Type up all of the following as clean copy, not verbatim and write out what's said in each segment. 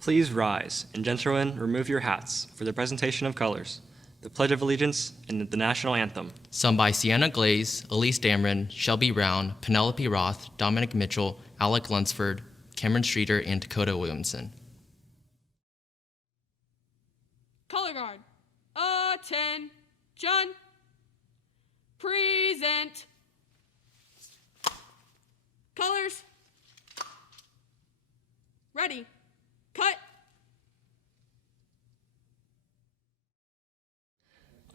Please rise, and gentlemen, remove your hats for the presentation of colors, the Pledge of Allegiance, and the National Anthem. Sung by Sienna Glaze, Elise Dameron, Shelby Brown, Penelope Roth, Dominic Mitchell, Alec Lunsford, Cameron Streeter, and Dakota Williamson. Color guard, attention, present, colors, ready, cut.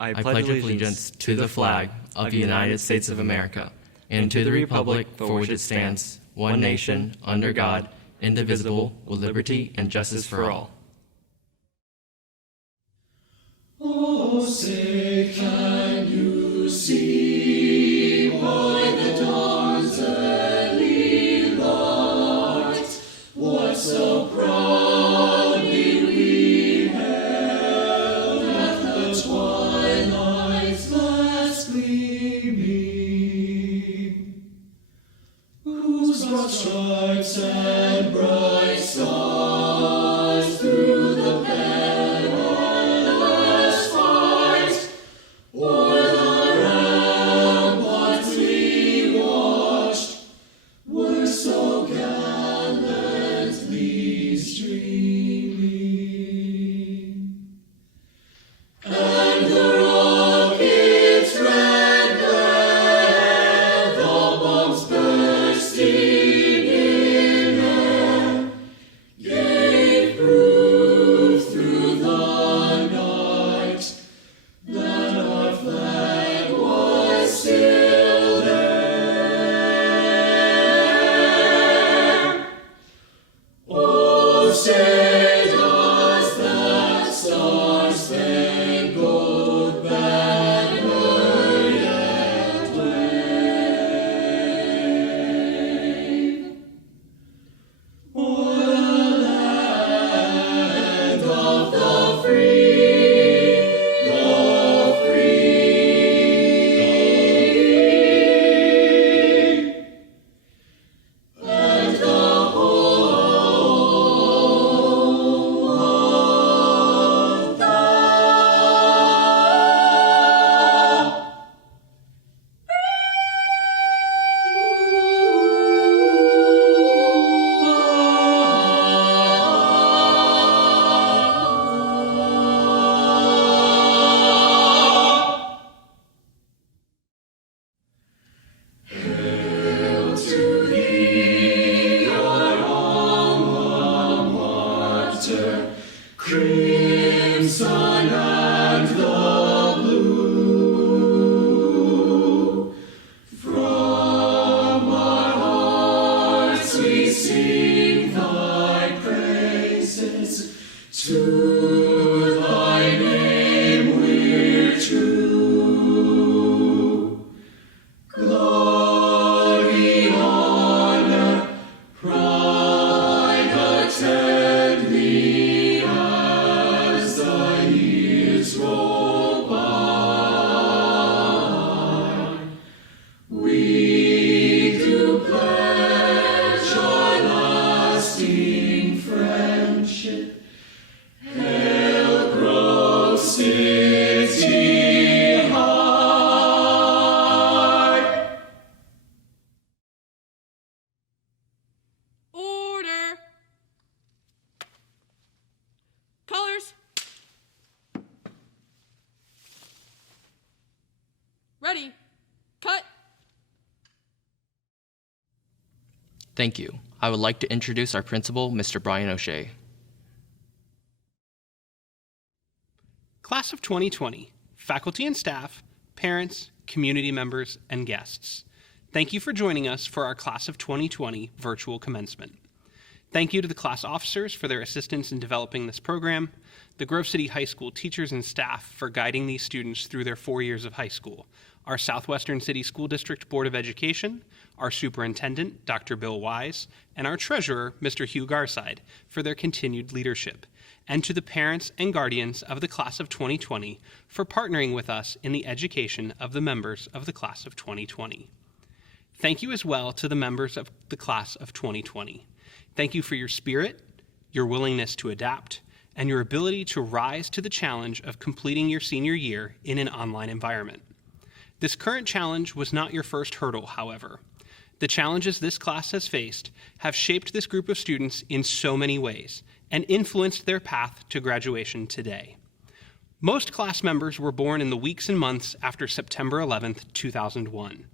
I pledge allegiance to the flag of the United States of America and to the republic for which it stands, one nation, under God, indivisible, with liberty and justice for all. Oh, say, can you see by the dawn's early light what so proudly we held at the twilight's last gleaming, whose broad stripes and bright stars through the perilous fight o'er the ramparts we watched were so gallantly streaming, and the rocket's red glare, the bombs bursting in air, gave proof through the night that our flag was still there. Oh, say does that star-spangled banner yet wave o'er the land of the free, the free, and the home of the Hail to thee, our alma mater, crimson and the blue. From our hearts we sing thy praises, to thy name we're true. Glory, honor, pride attend thee as the years roll by. We do pledge our lasting friendship. Hail, Grove City Ready. Cut. Thank you. I would like to introduce our principal, Mr. Brian O'Shea. Class of 2020, faculty and staff, parents, community members, and guests. Thank you for joining us for our Class of 2020 virtual commencement. Thank you to the class officers for their assistance in developing this program, the Grove City High School teachers and staff for guiding these students through their 4 years of high school, our Southwestern City School District Board of Education, our superintendent, Dr. Bill Wise, and our treasurer, Mr. Hugh Garside, for their continued leadership, and to the parents and guardians of the Class of 2020 for partnering with us in the education of the members of the Class of 2020. Thank you as well to the members of the Class of 2020. Thank you for your spirit, your willingness to adapt, and your ability to rise to the challenge of completing your senior year in an online environment. This current challenge was not your first hurdle, however. The challenges this class has faced have shaped this group of students in so many ways and influenced their path to graduation today. Most class members were born in the weeks and months after September 11th, 2001.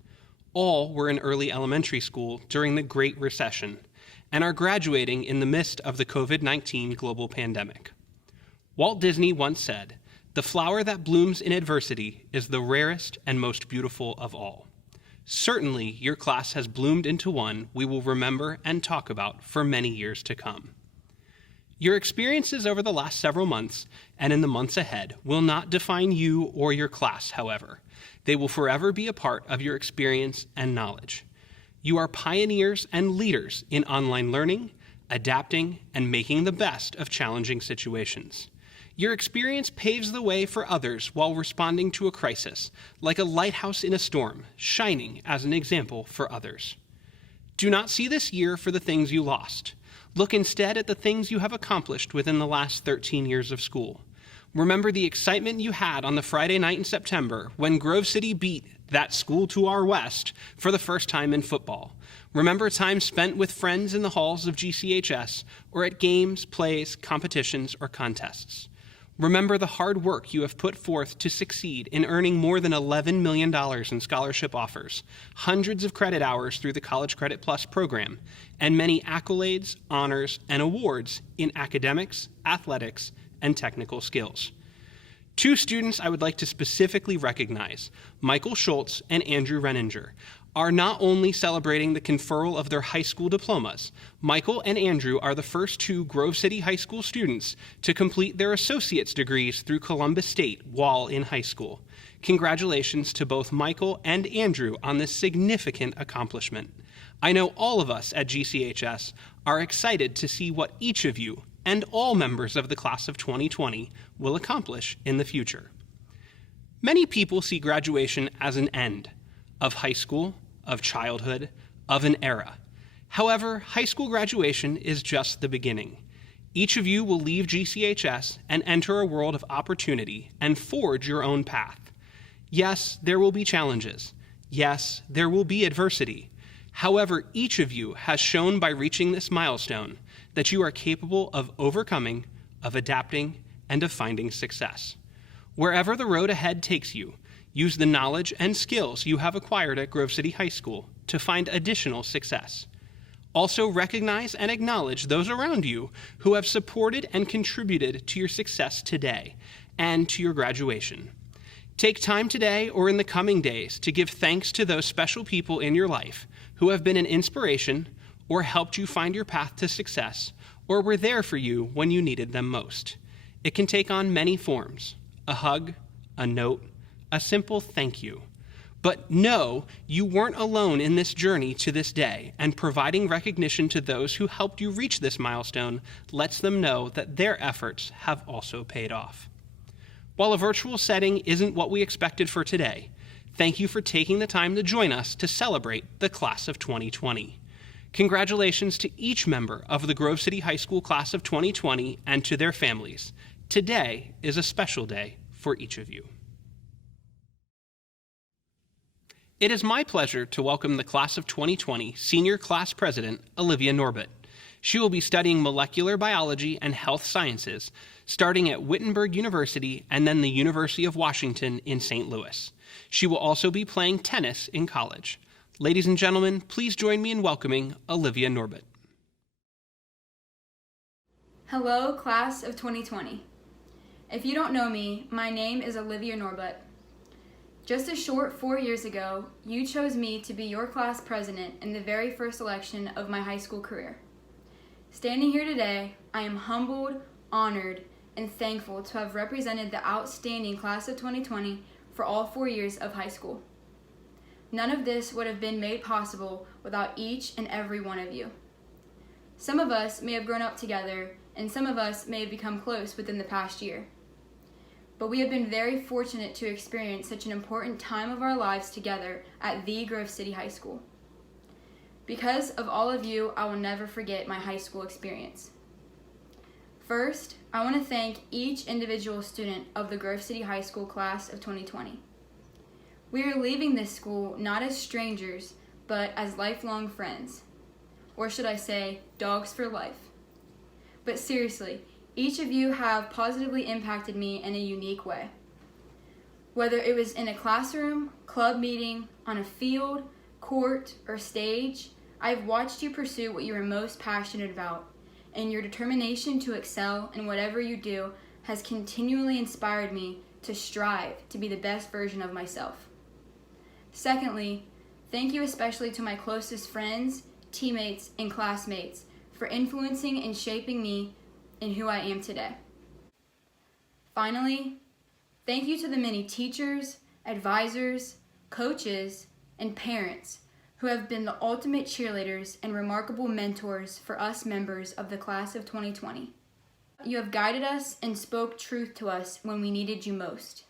All were in early elementary school during the Great Recession and are graduating in the midst of the COVID-19 global pandemic. Walt Disney once said, "The flower that blooms in adversity is the rarest and most beautiful of all." Certainly, your class has bloomed into one we will remember and talk about for many years to come. Your experiences over the last several months and in the months ahead will not define you or your class, however. They will forever be a part of your experience and knowledge. You are pioneers and leaders in online learning, adapting, and making the best of challenging situations. Your experience paves the way for others while responding to a crisis, like a lighthouse in a storm, shining as an example for others. Do not see this year for the things you lost. Look instead at the things you have accomplished within the last 13 years of school. Remember the excitement you had on the Friday night in September when Grove City beat that school to our west for the first time in football. Remember time spent with friends in the halls of GCHS or at games, plays, competitions, or contests. Remember the hard work you have put forth to succeed in earning more than $11 million in scholarship offers, hundreds of credit hours through the College Credit Plus program, and many accolades, honors, and awards in academics, athletics, and technical skills. Two students I would like to specifically recognize, Michael Schultz and Andrew Renninger, are not only celebrating the conferral of their high school diplomas. Michael and Andrew are the first two Grove City High School students to complete their associate's degrees through Columbus State while in high school. Congratulations to both Michael and Andrew on this significant accomplishment. I know all of us at GCHS are excited to see what each of you and all members of the Class of 2020 will accomplish in the future. Many people see graduation as an end of high school, of childhood, of an era. However, high school graduation is just the beginning. Each of you will leave GCHS and enter a world of opportunity and forge your own path. Yes, there will be challenges. Yes, there will be adversity. However, each of you has shown by reaching this milestone that you are capable of overcoming, of adapting, and of finding success. Wherever the road ahead takes you, use the knowledge and skills you have acquired at Grove City High School to find additional success. Also recognize and acknowledge those around you who have supported and contributed to your success today and to your graduation. Take time today or in the coming days to give thanks to those special people in your life who have been an inspiration or helped you find your path to success or were there for you when you needed them most. It can take on many forms: a hug, a note, a simple thank you. But know you weren't alone in this journey to this day, and providing recognition to those who helped you reach this milestone lets them know that their efforts have also paid off. While a virtual setting isn't what we expected for today, thank you for taking the time to join us to celebrate the Class of 2020. Congratulations to each member of the Grove City High School Class of 2020 and to their families. Today is a special day for each of you. It is my pleasure to welcome the Class of 2020 Senior Class President, Olivia Norbert. She will be studying molecular biology and health sciences, starting at Wittenberg University and then the University of Washington in St. Louis. She will also be playing tennis in college. Ladies and gentlemen, please join me in welcoming Olivia Norbert. Hello, class of 2020. If you don't know me, my name is Olivia Norbert. Just a short 4 years ago, you chose me to be your class president in the very first election of my high school career. Standing here today, I am humbled, honored, and thankful to have represented the outstanding class of 2020 for all 4 years of high school. None of this would have been made possible without each and every one of you. Some of us may have grown up together, and some of us may have become close within the past year. But we have been very fortunate to experience such an important time of our lives together at the Grove City High School. Because of all of you, I will never forget my high school experience. First, I want to thank each individual student of the Grove City High School class of 2020. We are leaving this school not as strangers, but as lifelong friends. Or should I say, dogs for life. But seriously, each of you have positively impacted me in a unique way. Whether it was in a classroom, club meeting, on a field, court, or stage, I've watched you pursue what you are most passionate about, and your determination to excel in whatever you do has continually inspired me to strive to be the best version of myself. Secondly, thank you especially to my closest friends, teammates, and classmates for influencing and shaping me in who I am today. Finally, thank you to the many teachers, advisors, coaches, and parents who have been the ultimate cheerleaders and remarkable mentors for us members of the class of 2020. You have guided us and spoke truth to us when we needed you most.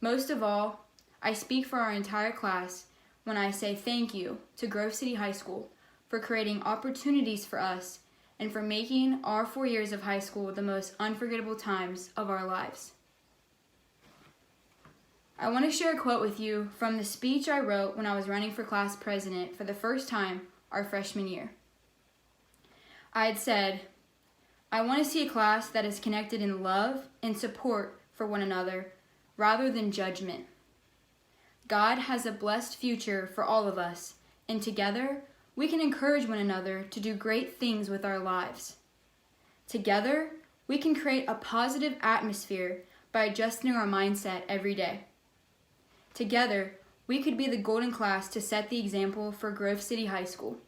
Most of all, I speak for our entire class when I say thank you to Grove City High School for creating opportunities for us and for making our 4 years of high school the most unforgettable times of our lives. I want to share a quote with you from the speech I wrote when I was running for class president for the first time our freshman year. I had said, "I want to see a class that is connected in love and support for one another rather than judgment. God has a blessed future for all of us, and together we can encourage one another to do great things with our lives. Together, we can create a positive atmosphere by adjusting our mindset every day. Together, we could be the golden class to set the example for Grove City High School.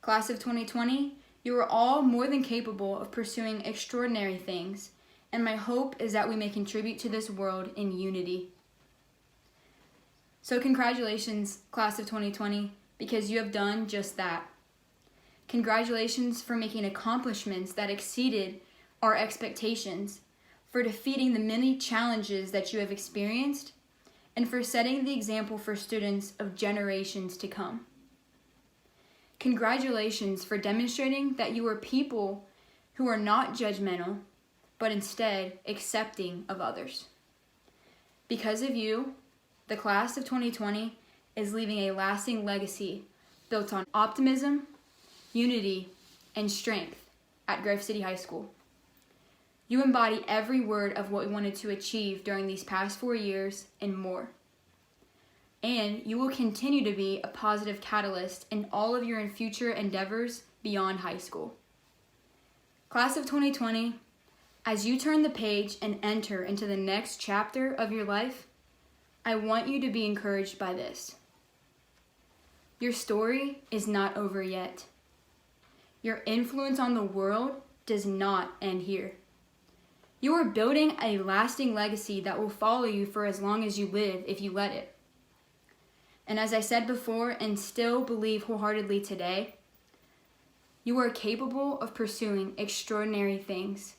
Class of 2020, you are all more than capable of pursuing extraordinary things, and my hope is that we may contribute to this world in unity." So congratulations, class of 2020, because you have done just that. Congratulations for making accomplishments that exceeded our expectations, for defeating the many challenges that you have experienced, and for setting the example for students of generations to come. Congratulations for demonstrating that you are people who are not judgmental, but instead accepting of others. Because of you, the class of 2020 is leaving a lasting legacy built on optimism, unity, and strength at Grove City High School. You embody every word of what we wanted to achieve during these past 4 years and more. And you will continue to be a positive catalyst in all of your future endeavors beyond high school. Class of 2020, as you turn the page and enter into the next chapter of your life, I want you to be encouraged by this. Your story is not over yet. Your influence on the world does not end here. You are building a lasting legacy that will follow you for as long as you live if you let it. And as I said before and still believe wholeheartedly today, you are capable of pursuing extraordinary things.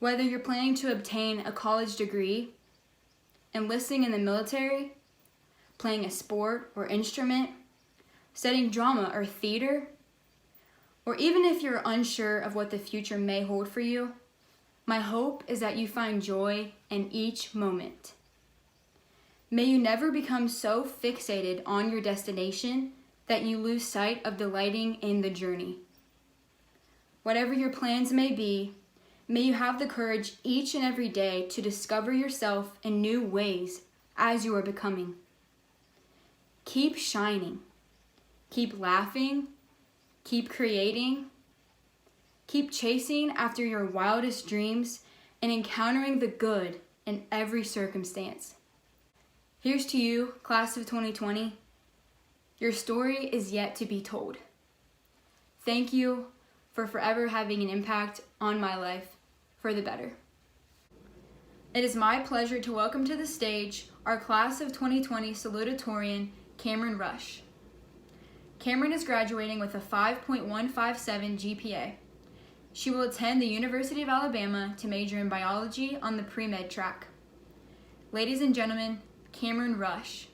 Whether you're planning to obtain a college degree, enlisting in the military, playing a sport or instrument, studying drama or theater, or even if you're unsure of what the future may hold for you, my hope is that you find joy in each moment. May you never become so fixated on your destination that you lose sight of delighting in the journey. Whatever your plans may be, may you have the courage each and every day to discover yourself in new ways as you are becoming. Keep shining. Keep laughing. Keep creating. Keep chasing after your wildest dreams and encountering the good in every circumstance. Here's to you, class of 2020. Your story is yet to be told. Thank you for forever having an impact on my life for the better. It is my pleasure to welcome to the stage our class of 2020 salutatorian, Cameron Rush. Cameron is graduating with a 5.157 GPA. She will attend the University of Alabama to major in biology on the pre-med track. Ladies and gentlemen, Cameron Rush.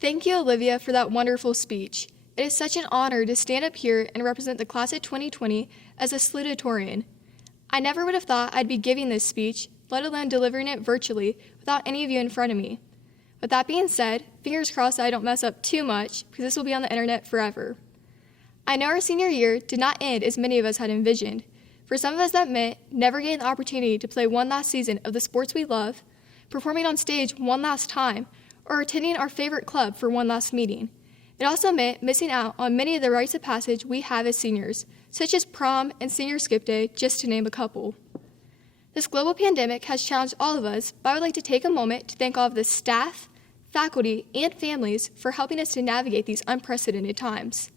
Thank you, Olivia, for that wonderful speech. It is such an honor to stand up here and represent the class of 2020 as a salutatorian. I never would have thought I'd be giving this speech, let alone delivering it virtually, without any of you in front of me. With that being said, fingers crossed I don't mess up too much, because this will be on the internet forever. I know our senior year did not end as many of us had envisioned. For some of us that meant never getting the opportunity to play one last season of the sports we love, performing on stage one last time, or attending our favorite club for one last meeting. It also meant missing out on many of the rites of passage we have as seniors, such as prom and senior skip day, just to name a couple. This global pandemic has challenged all of us, but I would like to take a moment to thank all of the staff, faculty, and families for helping us to navigate these unprecedented times.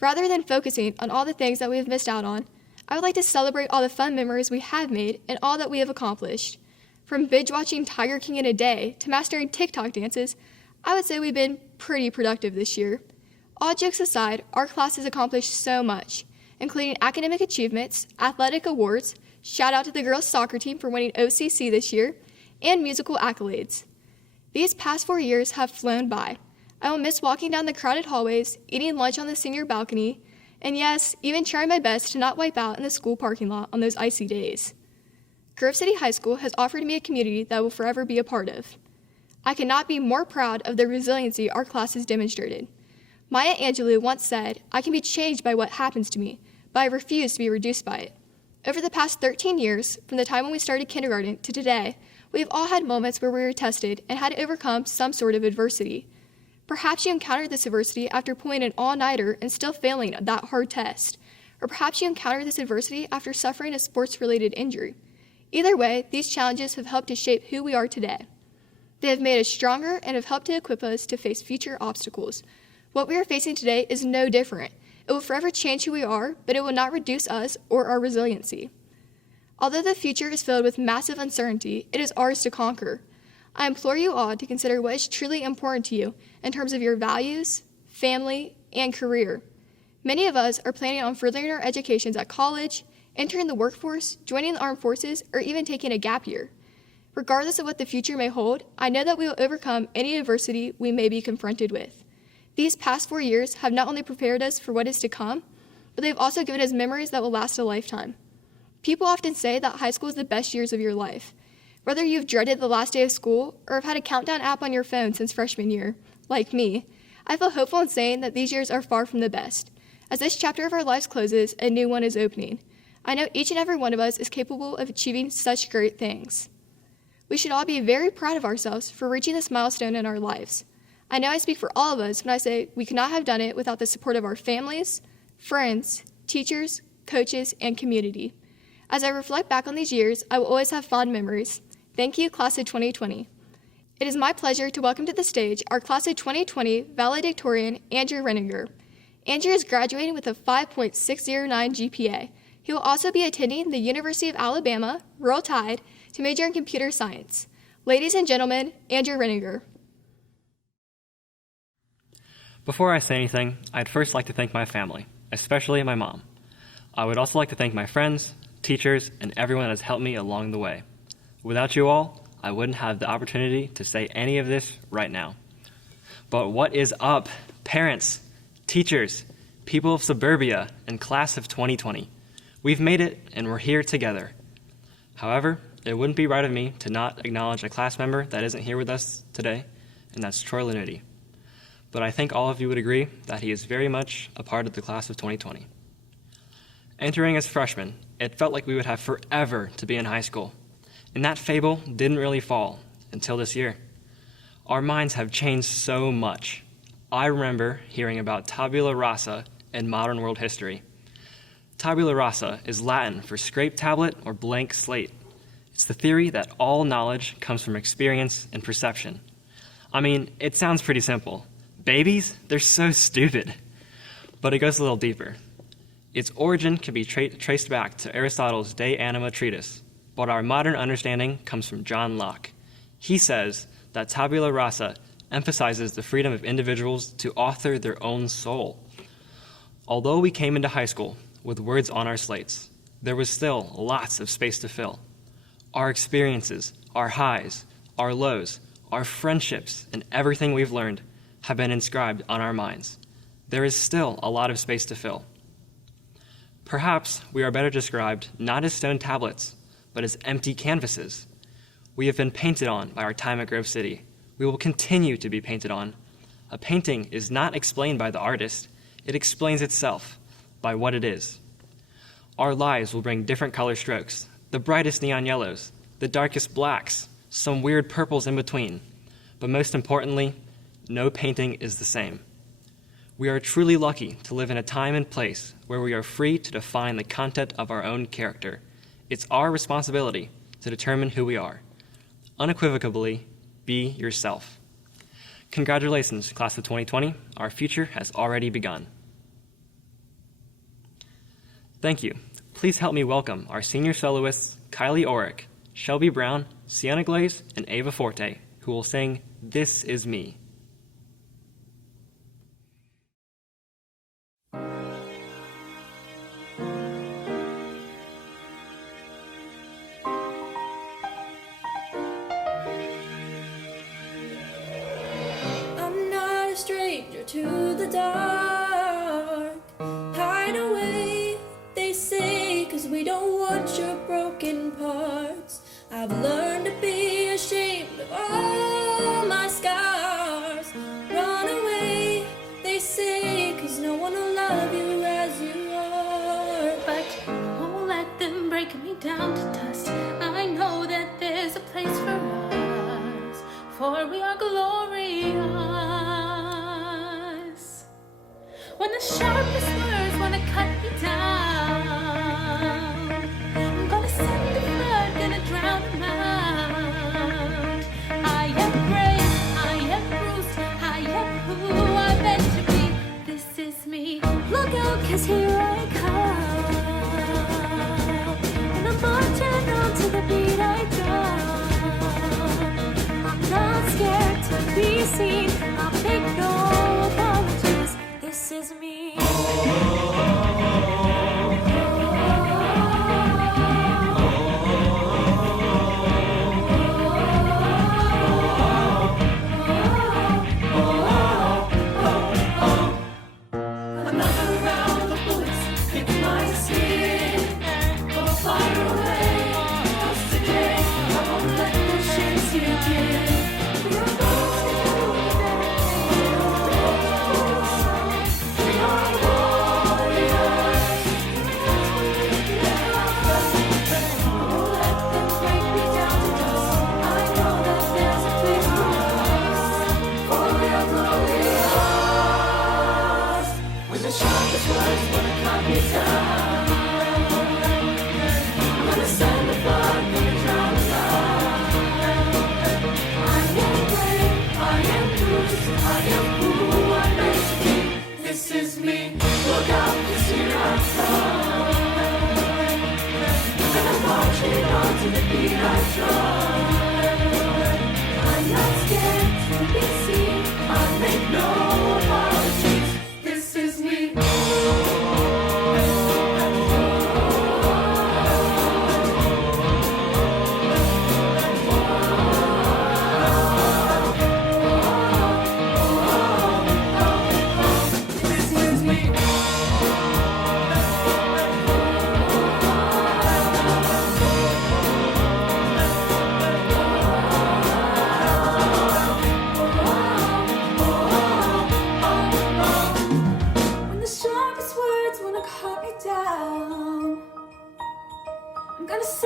Rather than focusing on all the things that we have missed out on, I would like to celebrate all the fun memories we have made and all that we have accomplished. From binge-watching Tiger King in a day to mastering TikTok dances, I would say we've been pretty productive this year. All jokes aside, our class has accomplished so much, including academic achievements, athletic awards, shout out to the girls' soccer team for winning OCC this year, and musical accolades. These past 4 years have flown by. I will miss walking down the crowded hallways, eating lunch on the senior balcony, and yes, even trying my best to not wipe out in the school parking lot on those icy days. Grove City High School has offered me a community that I will forever be a part of. I cannot be more proud of the resiliency our class has demonstrated. Maya Angelou once said, "I can be changed by what happens to me, but I refuse to be reduced by it." Over the past 13 years, from the time when we started kindergarten to today, we have all had moments where we were tested and had to overcome some sort of adversity. Perhaps you encountered this adversity after pulling an all-nighter and still failing that hard test. Or perhaps you encountered this adversity after suffering a sports-related injury. Either way, these challenges have helped to shape who we are today. They have made us stronger and have helped to equip us to face future obstacles. What we are facing today is no different. It will forever change who we are, but it will not reduce us or our resiliency. Although the future is filled with massive uncertainty, it is ours to conquer. I implore you all to consider what is truly important to you in terms of your values, family, and career. Many of us are planning on furthering our educations at college, entering the workforce, joining the armed forces, or even taking a gap year. Regardless of what the future may hold, I know that we will overcome any adversity we may be confronted with. These past 4 years have not only prepared us for what is to come, but they've also given us memories that will last a lifetime. People often say that high school is the best years of your life. Whether you've dreaded the last day of school or have had a countdown app on your phone since freshman year, like me, I feel hopeful in saying that these years are far from the best. As this chapter of our lives closes, a new one is opening. I know each and every one of us is capable of achieving such great things. We should all be very proud of ourselves for reaching this milestone in our lives. I know I speak for all of us when I say we could not have done it without the support of our families, friends, teachers, coaches, and community. As I reflect back on these years, I will always have fond memories. Thank you, Class of 2020. It is my pleasure to welcome to the stage our Class of 2020 valedictorian, Andrew Renninger. Andrew is graduating with a 5.609 GPA. He will also be attending the University of Alabama, Roll Tide, to major in computer science. Ladies and gentlemen, Andrew Renninger. Before I say anything, I'd first like to thank my family, especially my mom. I would also like to thank my friends, teachers, and everyone that has helped me along the way. Without you all, I wouldn't have the opportunity to say any of this right now. But what is up, parents, teachers, people of suburbia, and class of 2020? We've made it, and we're here together. However, it wouldn't be right of me to not acknowledge a class member that isn't here with us today, and that's Troy Lunity. but I think all of you would agree that he is very much a part of the class of 2020. Entering as freshmen, it felt like we would have forever to be in high school, and that fable didn't really fall until this year. Our minds have changed so much. I remember hearing about tabula rasa in modern world history. Tabula rasa is Latin for scraped tablet or blank slate. It's the theory that all knowledge comes from experience and perception. I mean, it sounds pretty simple. Babies, they're so stupid. But it goes a little deeper. Its origin can be traced back to Aristotle's De Anima treatise, but our modern understanding comes from John Locke. He says that tabula rasa emphasizes the freedom of individuals to author their own soul. Although we came into high school with words on our slates, there was still lots of space to fill. Our experiences, our highs, our lows, our friendships, and everything we've learned have been inscribed on our minds. There is still a lot of space to fill. Perhaps we are better described not as stone tablets, but as empty canvases. We have been painted on by our time at Grove City. We will continue to be painted on. A painting is not explained by the artist. It explains itself by what it is. Our lives will bring different color strokes, the brightest neon yellows, the darkest blacks, some weird purples in between. But most importantly, no painting is the same. We are truly lucky to live in a time and place where we are free to define the content of our own character. It's our responsibility to determine who we are. Unequivocally, be yourself. Congratulations, class of 2020. Our future has already begun. Thank you. Please help me welcome our senior soloists, Kylie Orick, Shelby Brown, Sienna Glaze, and Ava Forte, who will sing This Is Me. I'm not a stranger to the dark. Hide away, they say, 'cause we don't want your broken parts. I've learned to be ashamed of all my scars. Run away, they say, 'cause no one will love you as you are. But I won't let them break me down to dust. I know that there's a place for us, for we are glorious. When the sharpest words want to cut me down, I'm gonna send the flood, gonna drown them out. I am brave, I am bruised, I am who I'm meant to be. This is me. Look out, 'cause here I come. And I'm marching on to the beat I drum. I'm not scared to be seen. I'll make no apologies. This is me.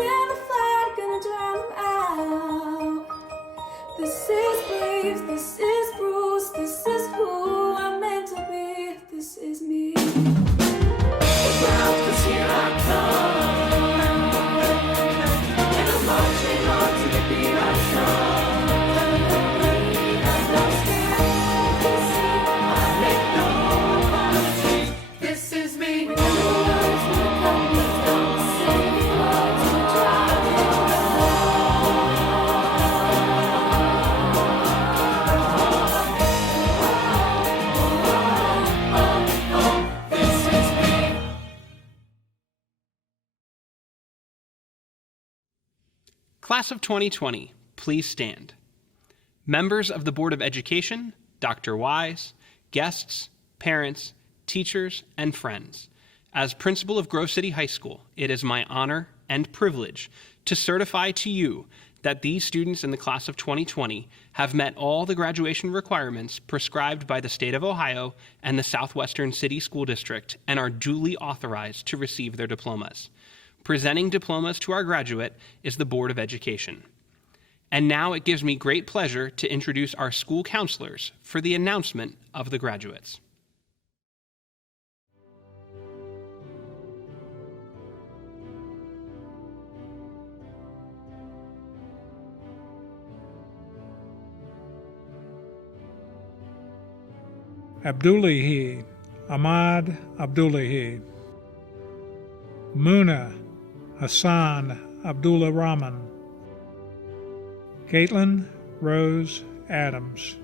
stand the flag, gonna drown them out. This is belief, this is Bruce, this is who I'm meant to be, this is me. Look out, 'cause here I come, and I'm marching on to the beat of drum. I'm not scared, I make no apologies. This is me. When the words will cut me down, save me from to drown. This is me. Class of 2020, please stand. Members of the Board of Education, Dr. Wise, guests, parents, teachers, and friends. As principal of Grove City High School, it is my honor and privilege to certify to you that these students in the class of 2020 have met all the graduation requirements prescribed by the state of Ohio and the Southwestern City School District and are duly authorized to receive their diplomas. Presenting diplomas to our graduate is the Board of Education. And now it gives me great pleasure to introduce our school counselors for the announcement of the graduates. Abdullahi, Ahmad Abdullahi. Muna, Hassan Abdullah Rahman. Caitlin Rose Adams.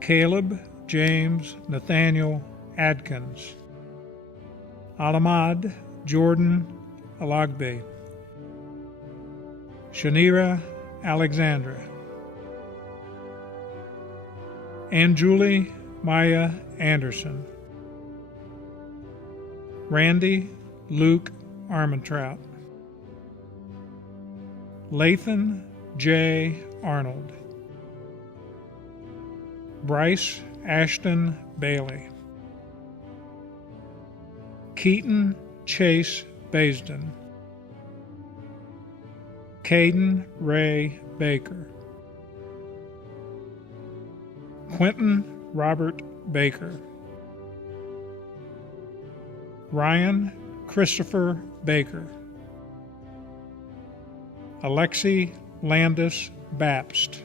Caleb James Nathaniel Adkins. Alamad Jordan Alagbe. Shanira Alexandra. Anjuli Maya Anderson. Randy Luke Armentrout. Lathan J. Arnold. Bryce Ashton Bailey. Keaton Chase Baisden. Caden Ray Baker. Quentin Robert Baker. Ryan Christopher Baker. Alexi Landis Bapst.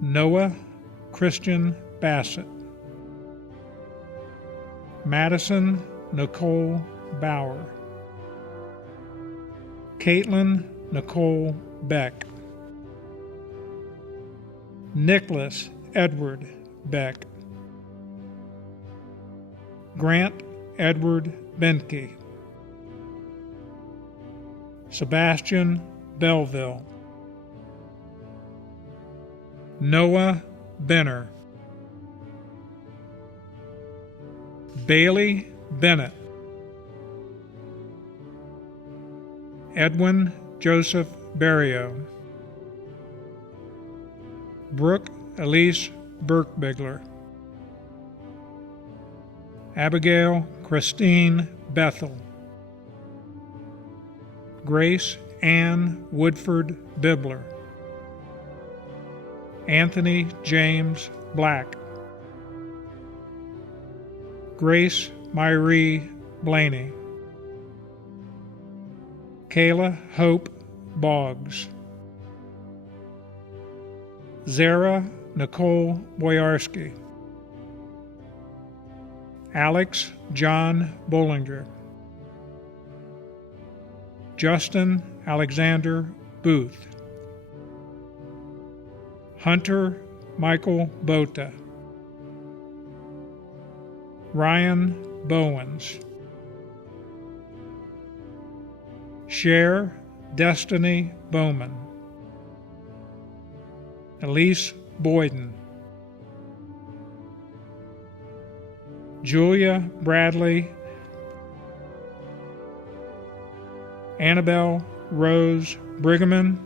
Noah Christian Bassett. Madison Nicole Bauer. Caitlin Nicole Beck. Nicholas Edward Beck. Grant Edward Benke. Sebastian Belleville. Noah Benner. Bailey Bennett. Edwin Joseph Barrio. Brooke Elise Burkbigler. Abigail Christine Bethel. Grace Ann Woodford Bibler. Anthony James Black. Grace Myrie Blaney. Kayla Hope Boggs. Zara Nicole Boyarski. Alex John Bollinger. Justin Alexander Booth. Hunter Michael Bota. Ryan Bowens. Cher Destiny Bowman. Elise Boyden. Julia Bradley. Annabelle Rose Brigham.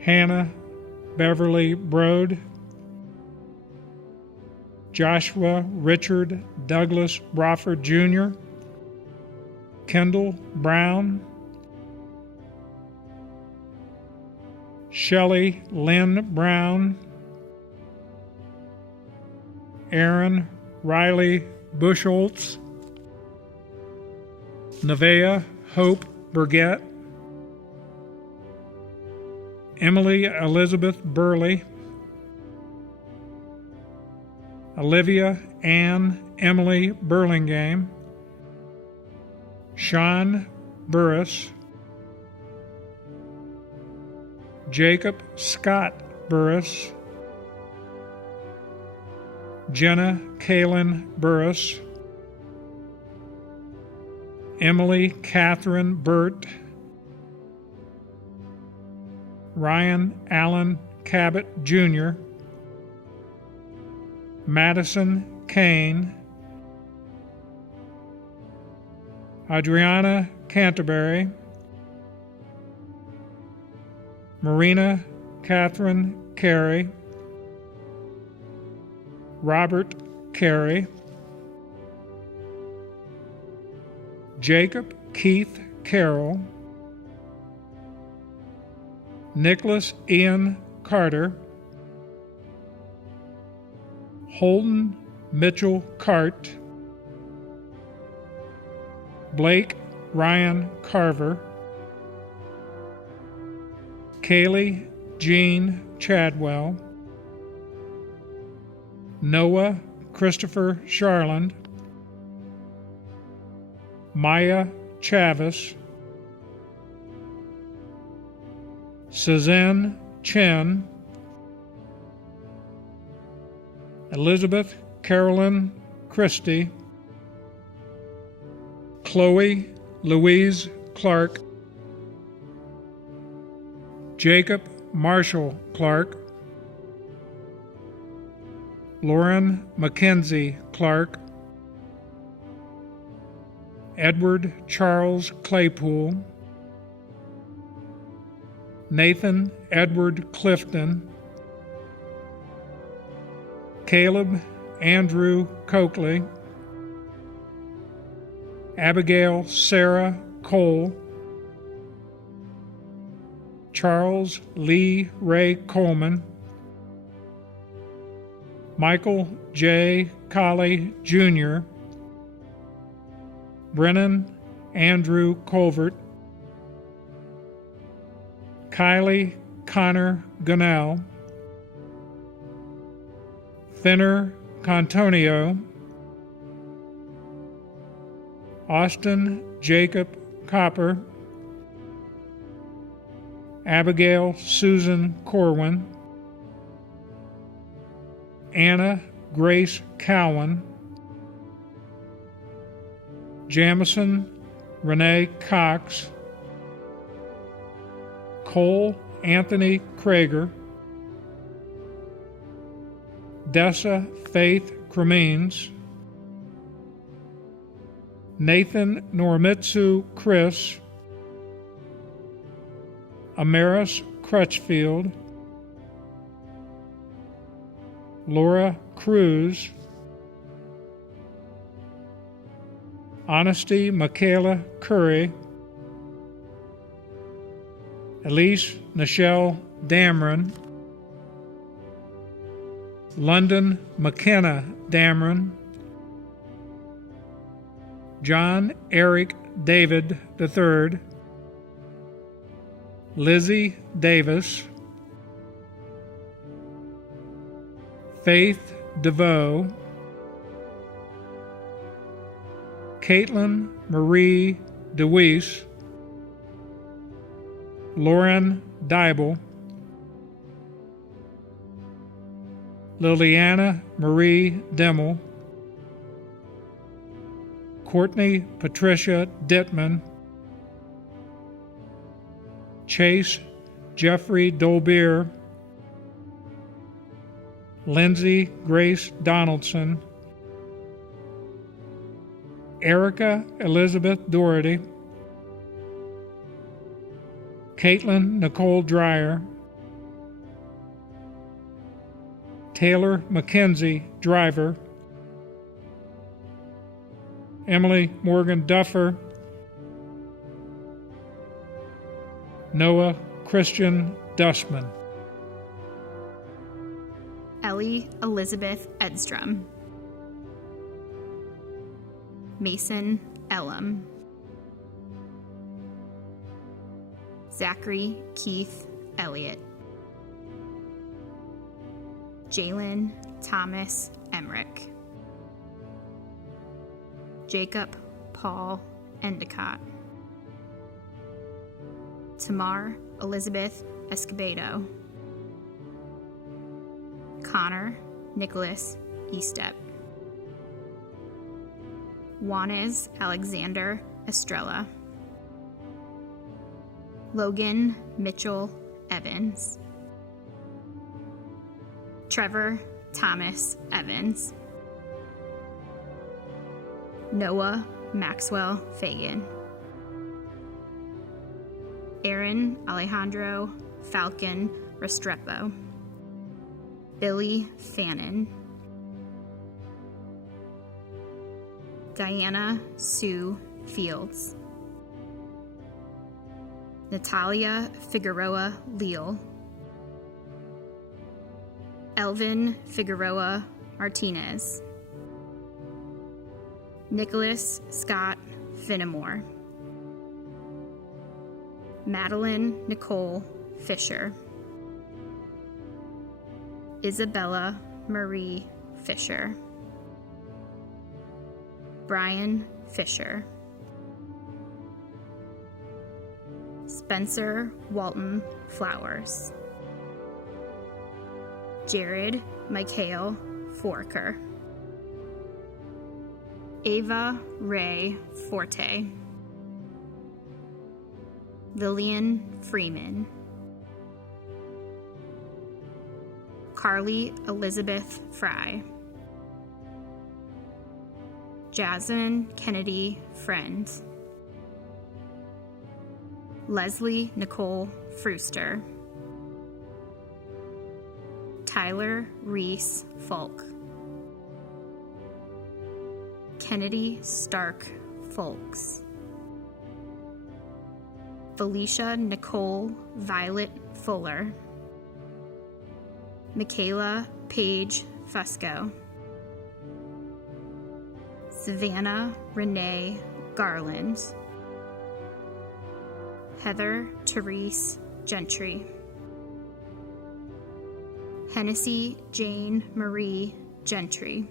Hannah Beverly Brode. Joshua Richard Douglas Brofford Jr. Kendall Brown, Shelley Lynn Brown, Aaron Riley Bushholtz, Nevaeh Hope Burgett, Emily Elizabeth Burley, Olivia Ann Emily Burlingame, Sean Burris, Jacob Scott Burris, Jenna Kaylin Burris, Emily Catherine Burt, Ryan Allen Cabot Jr., Madison Kane, Adriana Canterbury, Marina Catherine Carey, Robert Carey, Jacob Keith Carroll, Nicholas Ian Carter, Holden Mitchell Cart, Blake Ryan Carver, Kaylee Jean Chadwell, Noah Christopher Sharland, Maya Chavis, Suzanne Chen, Elizabeth Carolyn Christie, Chloe Louise Clark, Jacob Marshall Clark, Lauren Mackenzie Clark, Edward Charles Claypool, Nathan Edward Clifton, Caleb Andrew Coakley, Abigail Sarah Cole, Charles Lee Ray Coleman, Michael J. Colley Jr., Brennan Andrew Colvert, Kylie Connor Gunnell, Thinner Contonio, Austin Jacob Copper, Abigail Susan Corwin, Anna Grace Cowan, Jamison Renee Cox, Cole Anthony Krager, Dessa Faith Cremines, Nathan Norimitsu Chris, Amaris Crutchfield, Laura Cruz, Honesty Michaela Curry, Elise Nichelle Dameron, London McKenna Dameron, John Eric David III, Lizzie Davis, Faith DeVoe, Caitlin Marie DeWeese, Lauren Dybel, Liliana Marie Demmel, Courtney Patricia Dittman, Chase Jeffrey Dolbeer, Lindsay Grace Donaldson, Erica Elizabeth Doherty, Caitlin Nicole Dreyer, Taylor Mackenzie Driver, Emily Morgan Duffer, Noah Christian Dustman, Ellie Elizabeth Edstrom, Mason Elam, Zachary Keith Elliott, Jalen Thomas Emmerich, Jacob Paul Endicott, Tamar Elizabeth Escobedo, Connor Nicholas Estep, Juanes Alexander Estrella, Logan Mitchell Evans, Trevor Thomas Evans, Noah Maxwell Fagan, Aaron Alejandro Falcon Restrepo, Billy Fannin, Diana Sue Fields, Natalia Figueroa Leal, Elvin Figueroa Martinez, Nicholas Scott Finnemore, Madeline Nicole Fisher, Isabella Marie Fisher, Brian Fisher, Spencer Walton Flowers, Jared Michael Forker, Ava Ray Forte, Lillian Freeman, Carly Elizabeth Fry, Jasmine Kennedy Friend, Leslie Nicole Frooster, Tyler Reese Folk, Kennedy Stark Folks, Felicia Nicole Violet Fuller, Michaela Paige Fusco, Savannah Renee Garland, Heather Therese Gentry, Hennessy Jane Marie Gentry,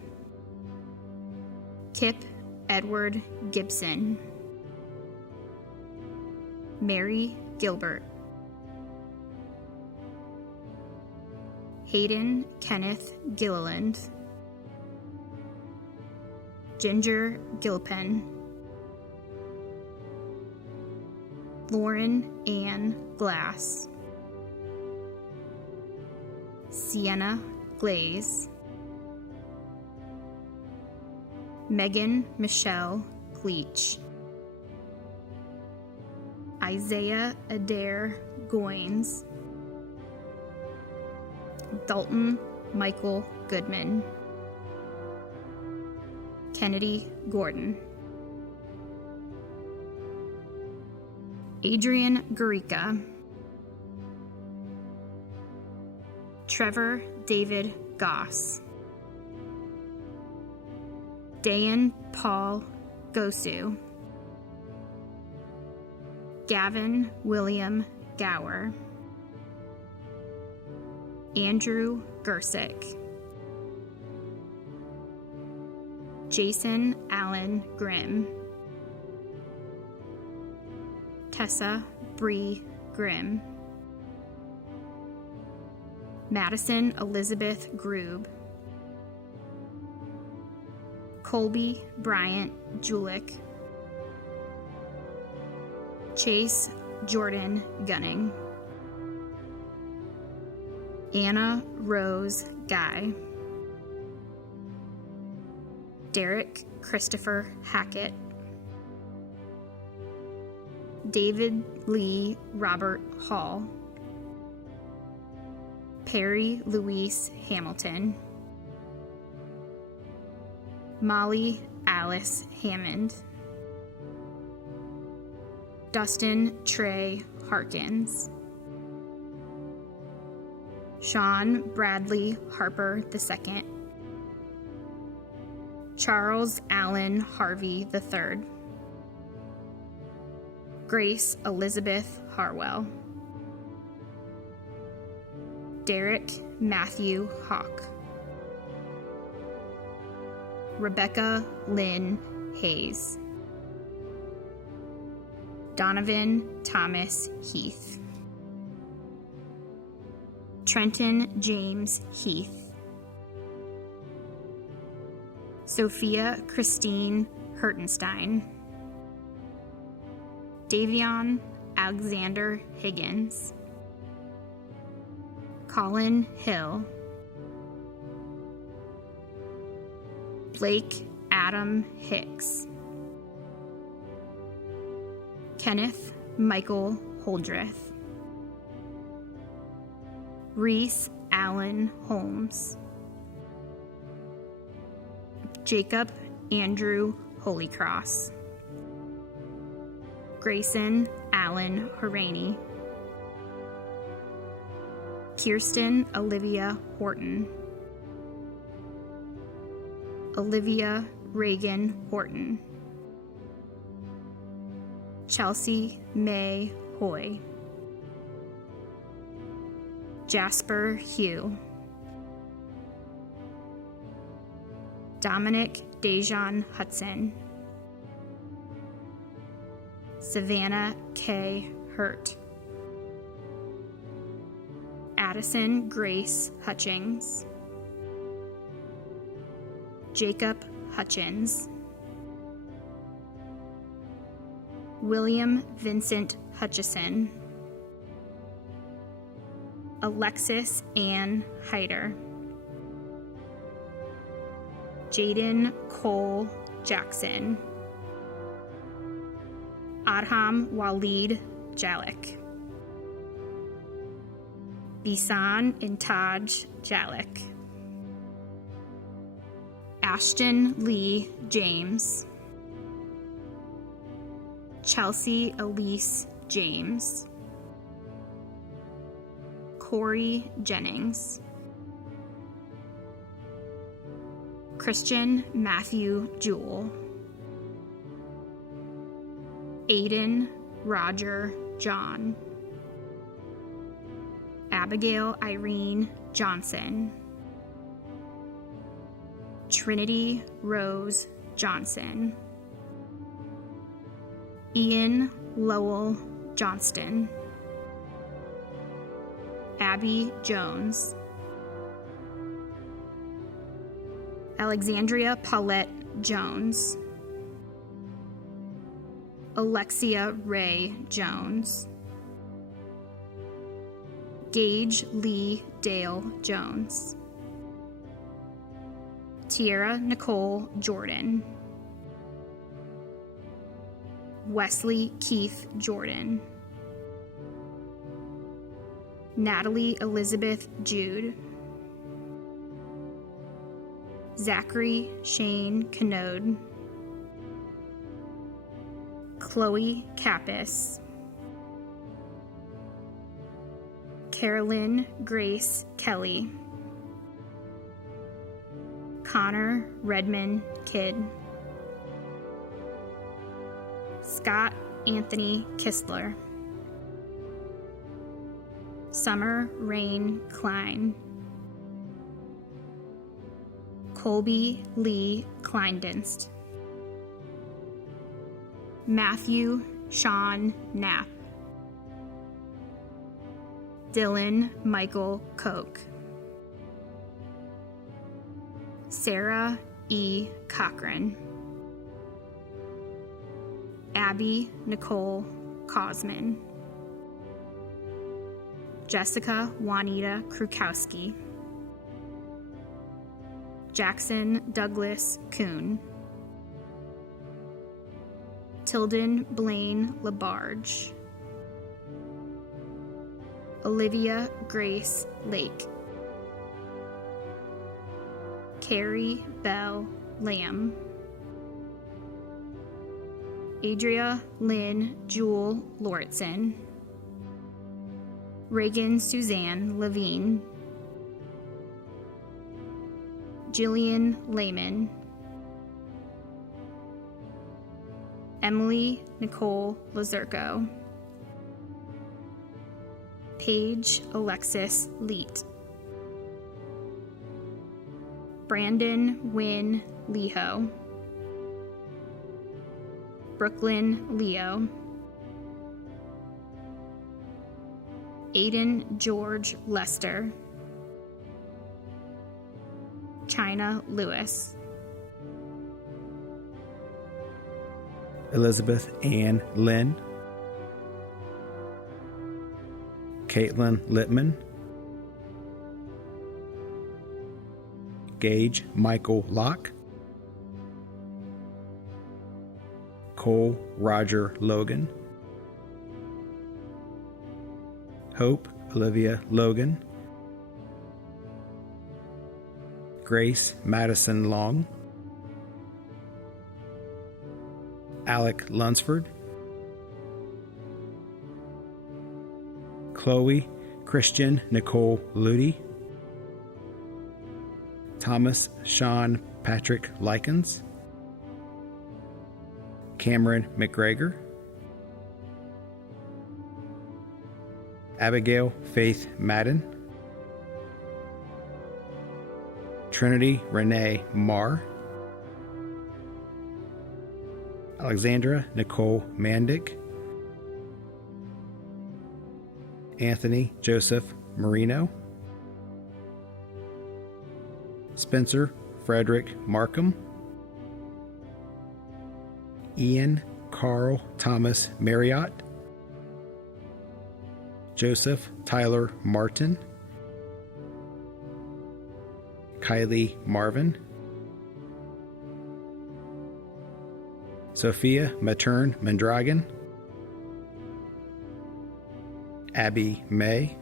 Kip Edward Gibson, Mary Gilbert, Hayden Kenneth Gilliland, Ginger Gilpin, Lauren Ann Glass, Sienna Glaze, Megan Michelle Gleach, Isaiah Adair Goins, Dalton Michael Goodman, Kennedy Gordon, Adrian Garica, Trevor David Goss, Dan Paul Gosu, Gavin William Gower, Andrew Gersick, Jason Allen Grimm, Tessa Bree Grimm, Madison Elizabeth Grube, Colby Bryant Julick, Chase Jordan Gunning, Anna Rose Guy, Derek Christopher Hackett, David Lee Robert Hall, Perry Louise Hamilton, Molly Alice Hammond, Dustin Trey Harkins, Sean Bradley Harper II, Charles Allen Harvey III, Grace Elizabeth Harwell, Derek Matthew Hawk, Rebecca Lynn Hayes, Donovan Thomas Heath, Trenton James Heath, Sophia Christine Hertenstein, Davion Alexander Higgins, Colin Hill, Blake Adam Hicks, Kenneth Michael Holdreth, Reese Allen Holmes, Jacob Andrew Holycross, Grayson Allen Horaney, Kirsten Olivia Horton, Olivia Reagan Horton, Chelsea May Hoy, Jasper Hugh, Dominic Dejan Hudson, Savannah K. Hurt, Addison Grace Hutchings, Jacob Hutchins, William Vincent Hutchison, Alexis Ann Hyder, Jaden Cole Jackson, Adham Walid Jalek, Bisan Intaj Jalek, Ashton Lee James, Chelsea Elise James, Corey Jennings, Christian Matthew Jewell, Aiden Roger John, Abigail Irene Johnson, Trinity Rose Johnson, Ian Lowell Johnston, Abby Jones, Alexandria Paulette Jones, Alexia Ray Jones, Gage Lee Dale Jones, Tierra Nicole Jordan, Wesley Keith Jordan, Natalie Elizabeth Jude, Zachary Shane Canode, Chloe Kappas, Carolyn Grace Kelly, Connor Redmond Kidd, Scott Anthony Kistler, Summer Rain Klein, Colby Lee Kleindienst, Matthew Sean Knapp, Dylan Michael Koch, Sarah E. Cochran, Abby Nicole Kosman, Jessica Juanita Krukowski, Jackson Douglas Kuhn, Tilden Blaine Labarge, Olivia Grace Lake, Carrie Bell Lamb, Adria Lynn Jewel Lauritsen, Reagan Suzanne Levine, Jillian Lehman, Emily Nicole Lazurko, Paige Alexis Leet, Brandon Wynn Leho, Brooklyn Leo, Aiden George Lester, China Lewis, Elizabeth Ann Lynn, Caitlin Littman, Gage Michael Locke, Cole Roger Logan, Hope Olivia Logan, Grace Madison Long, Alec Lunsford, Chloe Christian Nicole Ludy, Thomas Sean Patrick Likens, Cameron McGregor, Abigail Faith Madden, Trinity Renee Marr, Alexandra Nicole Mandick, Anthony Joseph Marino, Spencer Frederick Markham, Ian Carl Thomas Marriott, Joseph Tyler Martin, Kylie Marvin, Sophia Matern Mandragon, Abby May,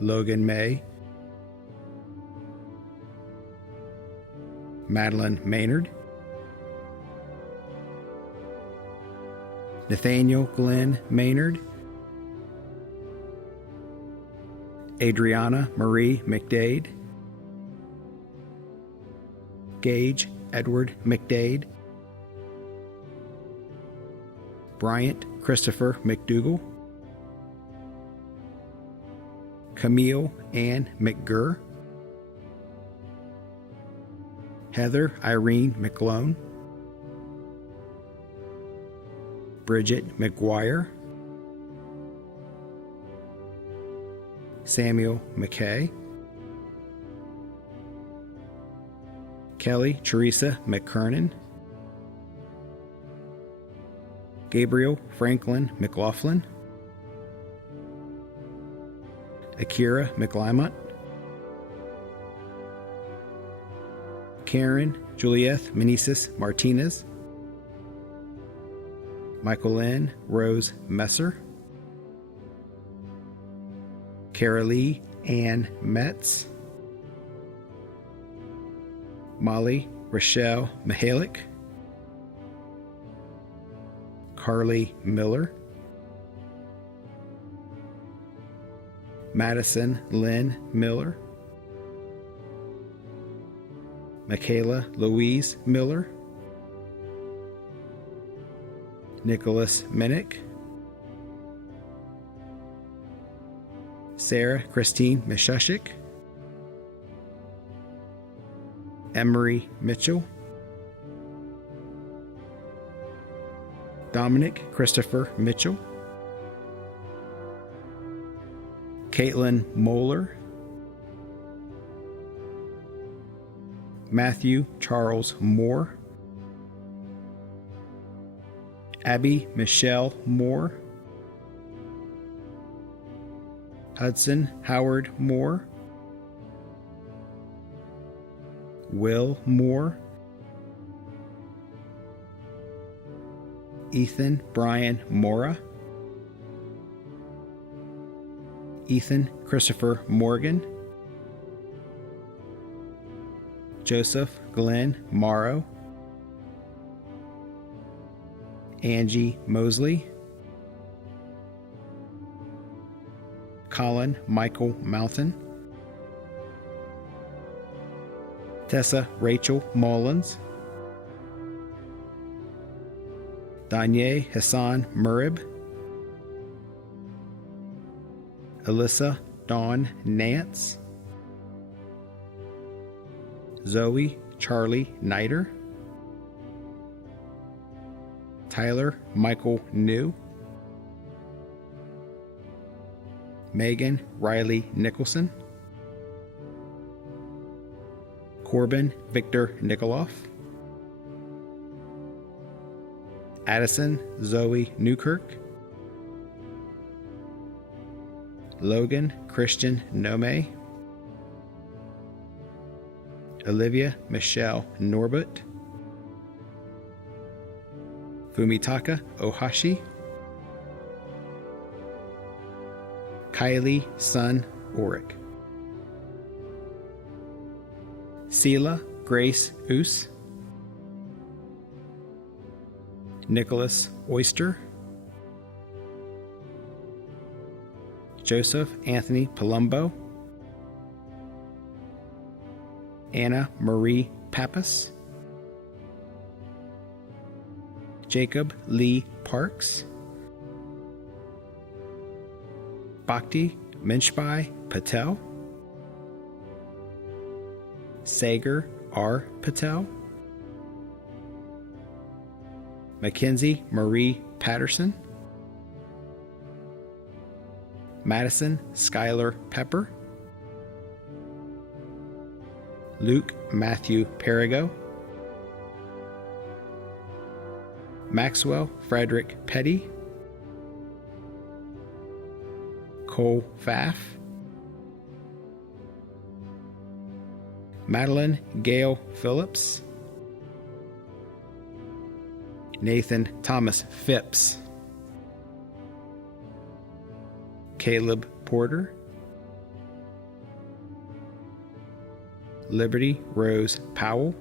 Logan May, Madeline Maynard, Nathaniel Glenn Maynard, Adriana Marie McDade, Gage Edward McDade, Bryant Christopher McDougall, Camille Ann McGurr, Heather Irene McClone, Bridget McGuire, Samuel McKay, Kelly Teresa McKernan, Gabriel Franklin McLaughlin, Akira McLymont, Karen Julieth Meneses Martinez, Michael Lynn Rose Messer, Carolee Ann Metz, Molly Rochelle Mihalik, Carly Miller, Madison Lynn Miller, Michaela Louise Miller, Nicholas Minnick, Sarah Christine Mishushik, Emery Mitchell, Dominic Christopher Mitchell, Caitlin Moeller, Matthew Charles Moore, Abby Michelle Moore, Hudson Howard Moore, Will Moore, Ethan Brian Mora, Ethan Christopher Morgan, Joseph Glenn Morrow, Angie Mosley, Colin Michael Mountain, Tessa Rachel Mullins, Danye Hassan Murib, Alyssa Dawn Nance, Zoe Charlie Niter, Tyler Michael New, Megan Riley Nicholson, Corbin Victor Nikoloff, Addison Zoe Newkirk, Logan Christian Nome, Olivia Michelle Norbut, Fumitaka Ohashi, Kylie Sun Oric, Sela Grace Oos, Nicholas Oyster, Joseph Anthony Palumbo, Anna Marie Pappas, Jacob Lee Parks, Bhakti Minshbai Patel, Sagar R. Patel, Mackenzie Marie Patterson, Madison Schuyler Pepper, Luke Matthew Perigo, Maxwell Frederick Petty, Cole Pfaff, Madeline Gale Phillips, Nathan Thomas Phipps, Caleb Porter, Liberty Rose Powell,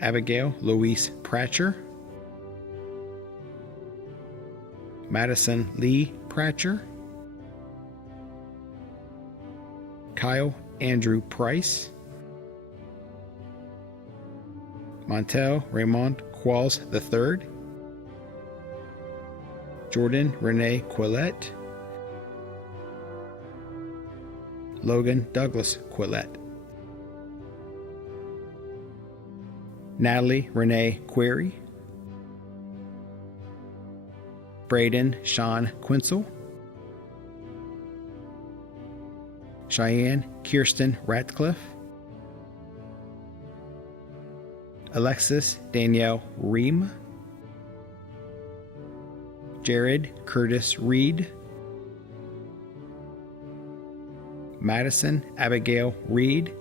Abigail Louise Pratcher, Madison Lee Pratcher, Kyle Andrew Price, Montel Raymond Qualls III, Jordan Renee Quillette, Logan Douglas Quillette, Natalie Renee Query, Braden Sean Quinzel, Cheyenne Kirsten Ratcliffe, Alexis Danielle Ream, Jared Curtis Reed, Madison Abigail Reed,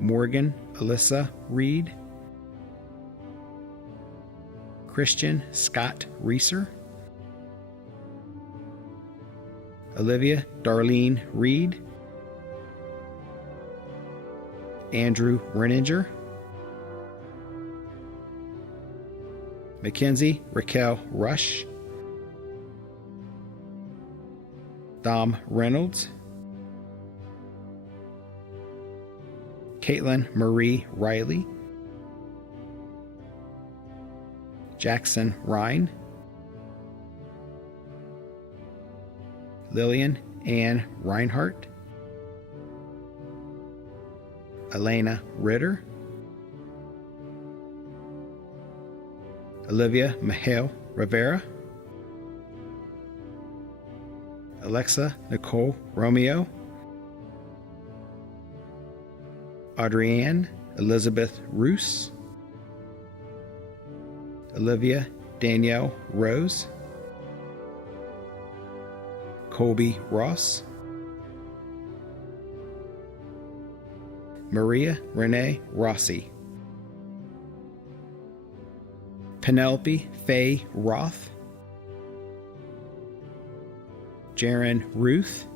Morgan Alyssa Reed, Christian Scott Reeser, Olivia Darlene Reed, Andrew Renninger, Mackenzie Raquel Rush, Dom Reynolds, Caitlin Marie Riley, Jackson Ryan, Lillian Ann Reinhardt, Elena Ritter, Olivia Mahale Rivera, Alexa Nicole Romeo, Adrienne Elizabeth Roos, Olivia Danielle Rose, Colby Ross, Maria Renee Rossi, Penelope Faye Roth, Jaron Ruth,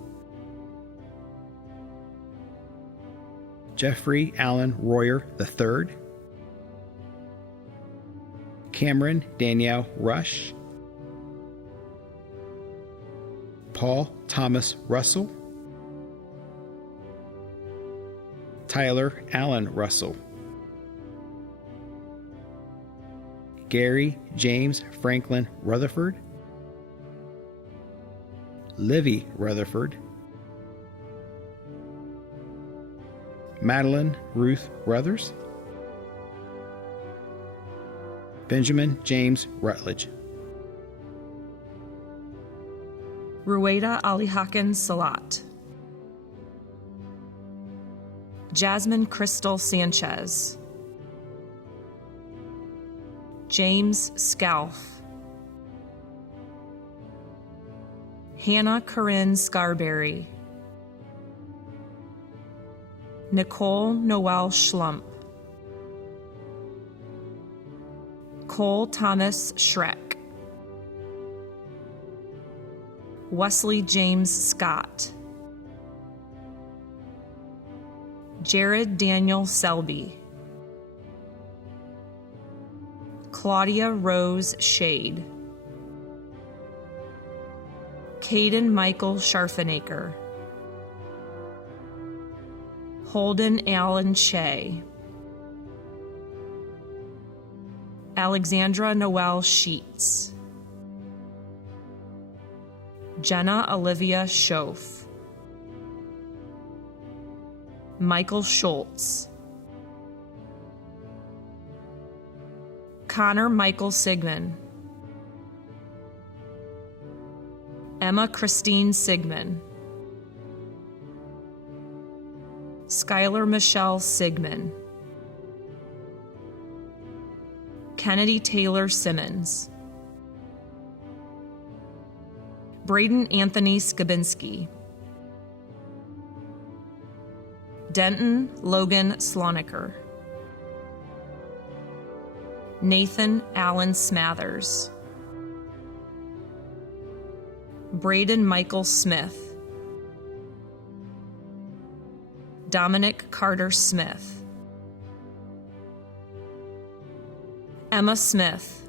Jeffrey Allen Royer III, Cameron Danielle Rush, Paul Thomas Russell, Tyler Allen Russell, Gary James Franklin Rutherford, Livy Rutherford, Madeline Ruth Ruthers, Benjamin James Rutledge, Rueda Alihakan Salat, Jasmine Crystal Sanchez, James Scalf, Hannah Corinne Scarberry, Nicole Noel Schlump, Cole Thomas Schreck, Wesley James Scott, Jared Daniel Selby, Claudia Rose Shade, Caden Michael Scharfenaker, Holden Allen Shea, Alexandra Noel Sheets, Jenna Olivia Schoaf, Michael Schultz, Connor Michael Sigmund, Emma Christine Sigmund, Skylar Michelle Sigmund, Kennedy Taylor Simmons, Braden Anthony Skabinski, Denton Logan Sloniker, Nathan Allen Smathers, Braden Michael Smith, Dominic Carter Smith, Emma Smith,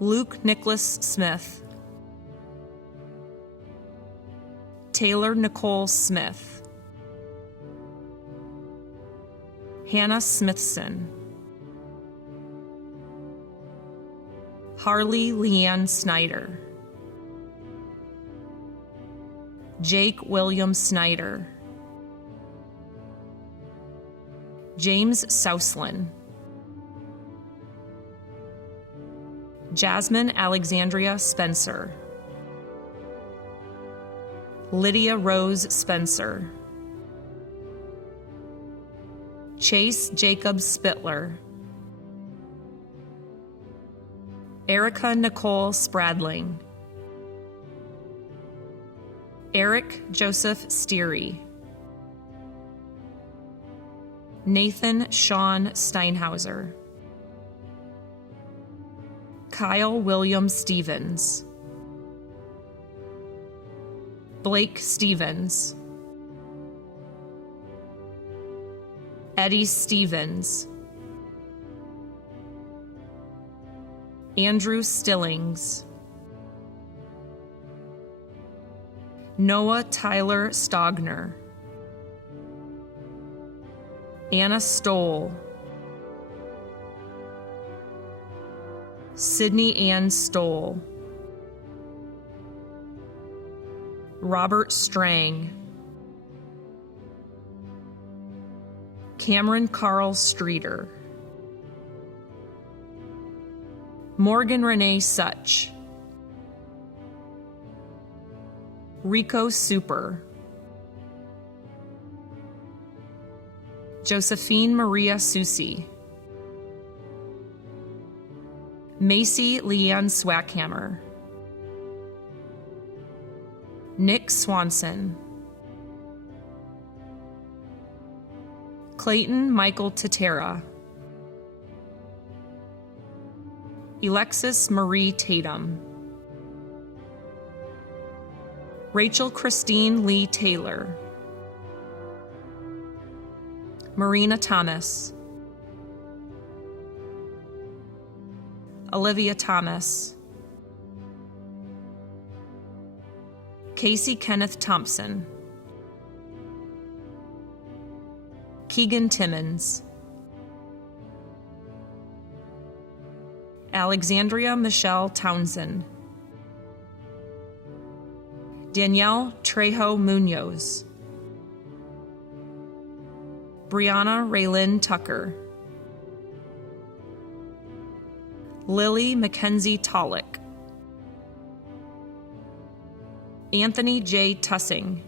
Luke Nicholas Smith, Taylor Nicole Smith, Hannah Smithson, Harley Leanne Snyder, Jake William Snyder, James Souslin, Jasmine Alexandria Spencer, Lydia Rose Spencer, Chase Jacob Spittler, Erica Nicole Spradling, Eric Joseph Steary, Nathan Sean Steinhauser, Kyle William Stevens, Blake Stevens, Eddie Stevens, Andrew Stillings, Noah Tyler Stogner, Anna Stoll, Sydney Ann Stoll, Robert Strang, Cameron Carl Streeter, Morgan Renee Such, Rico Super, Josephine Maria Susi, Macy Leanne Swackhammer, Nick Swanson, Clayton Michael Tatera, Alexis Marie Tatum, Rachel Christine Lee Taylor, Marina Thomas, Olivia Thomas, Casey Kenneth Thompson, Keegan Timmons, Alexandria Michelle Townsend, Danielle Trejo Munoz, Brianna Raylyn Tucker, Lily Mackenzie Tollick, Anthony J. Tussing,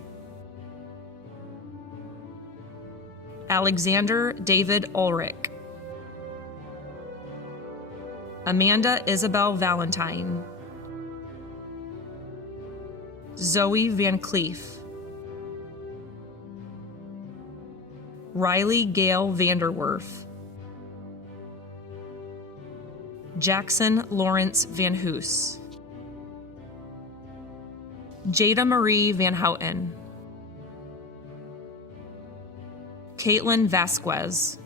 Alexander David Ulrich, Amanda Isabel Valentine, Zoe Van Cleef, Riley Gale Vanderwerf, Jackson Lawrence Van Hoos, Jada Marie Van Houten, Caitlin Vasquez,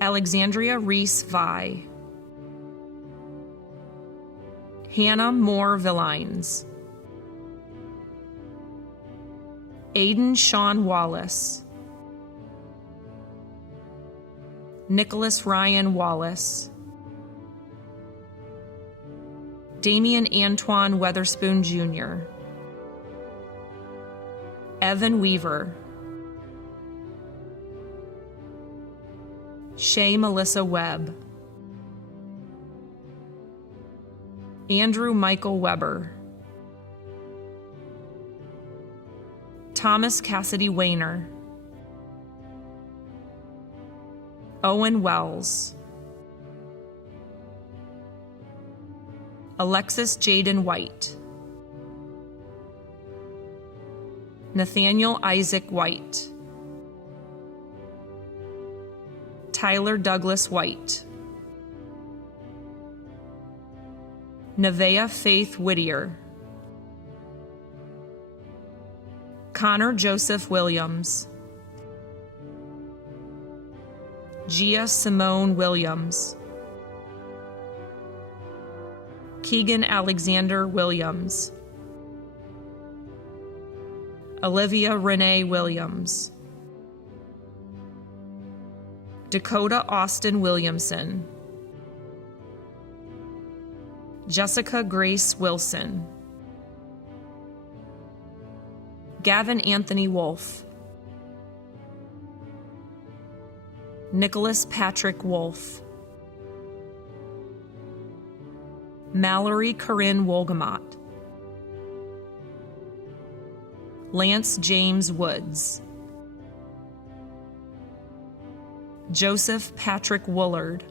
Alexandria Reese Vi, Hannah Moore Villines, Aiden Sean Wallace, Nicholas Ryan Wallace, Damian Antoine Weatherspoon Jr., Evan Weaver, Shay Melissa Webb, Andrew Michael Weber, Thomas Cassidy Wayner, Owen Wells, Alexis Jaden White, Nathaniel Isaac White, Tyler Douglas White, Nevaeh Faith Whittier, Connor Joseph Williams, Gia Simone Williams, Keegan Alexander Williams, Olivia Renee Williams, Dakota Austin Williamson, Jessica Grace Wilson, Gavin Anthony Wolf, Nicholas Patrick Wolf, Mallory Corinne Wolgamott, Lance James Woods, Joseph Patrick Woolard,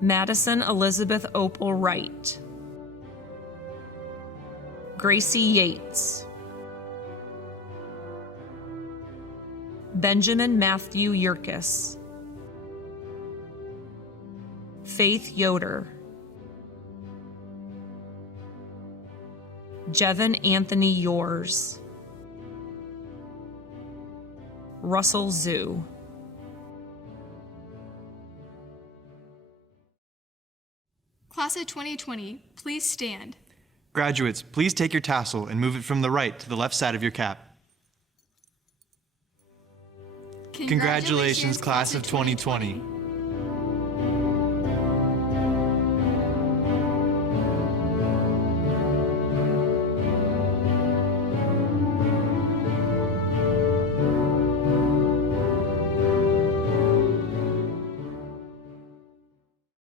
Madison Elizabeth Opal Wright, Gracie Yates, Benjamin Matthew Yerkes, Faith Yoder, Jevin Anthony Yours, Russell Zhu. Class of 2020, please stand. Graduates, please take your tassel and move it from the right to the left side of your cap. Congratulations, class of 2020.